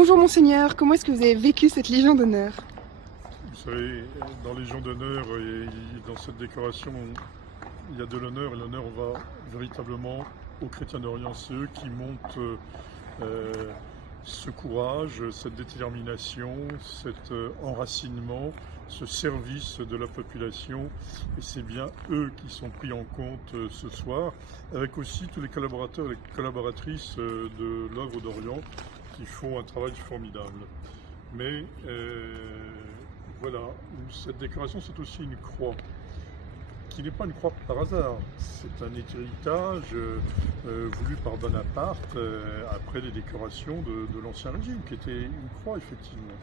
Bonjour Monseigneur, comment est-ce que vous avez vécu cette Légion d'honneur? Vous savez, dans Légion d'honneur et dans cette décoration, il y a de l'honneur, et l'honneur va véritablement aux chrétiens d'Orient. C'est eux qui montrent ce courage, cette détermination, cet enracinement, ce service de la population, et c'est bien eux qui sont pris en compte ce soir, avec aussi tous les collaborateurs et les collaboratrices de l'œuvre d'Orient qui font un travail formidable. Mais voilà, cette décoration, c'est aussi une croix, qui n'est pas une croix par hasard. C'est un héritage voulu par Bonaparte après les décorations de l'Ancien Régime, qui était une croix, effectivement.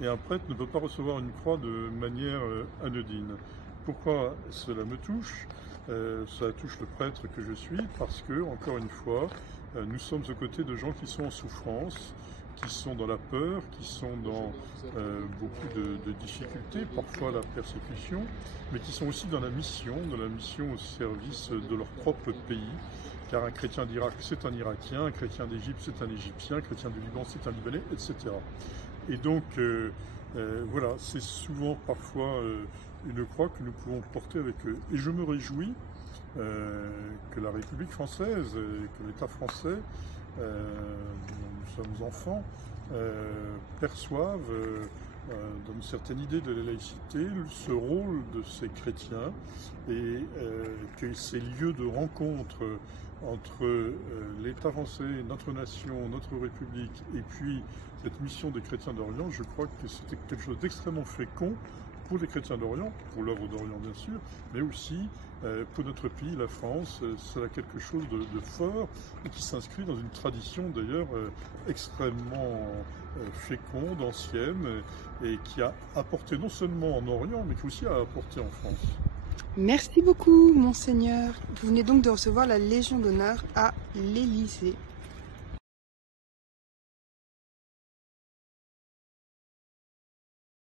Et un prêtre ne peut pas recevoir une croix de manière anodine. Pourquoi cela me touche? Ça touche le prêtre que je suis, parce que, encore une fois, nous sommes aux côtés de gens qui sont en souffrance, qui sont dans la peur, qui sont dans beaucoup de difficultés, parfois la persécution, mais qui sont aussi dans la mission au service de leur propre pays, car un chrétien d'Irak, c'est un Irakien, un chrétien d'Égypte, c'est un Égyptien, un chrétien du Liban, c'est un Libanais, etc. Et donc, voilà, c'est souvent, parfois, une croix que nous pouvons porter avec eux. Et je me réjouis que la République française, que l'État français, nous sommes enfants, perçoivent dans une certaine idée de la laïcité ce rôle de ces chrétiens, et que ces lieux de rencontre entre l'État français, notre nation, notre République, et puis cette mission des chrétiens d'Orient, je crois que c'était quelque chose d'extrêmement fécond pour les chrétiens d'Orient, pour l'œuvre d'Orient bien sûr, mais aussi pour notre pays, la France. C'est quelque chose de fort et qui s'inscrit dans une tradition d'ailleurs extrêmement féconde, ancienne, et qui a apporté non seulement en Orient, mais qui aussi a apporté en France. Merci beaucoup Monseigneur. Vous venez donc de recevoir la Légion d'honneur à l'Élysée.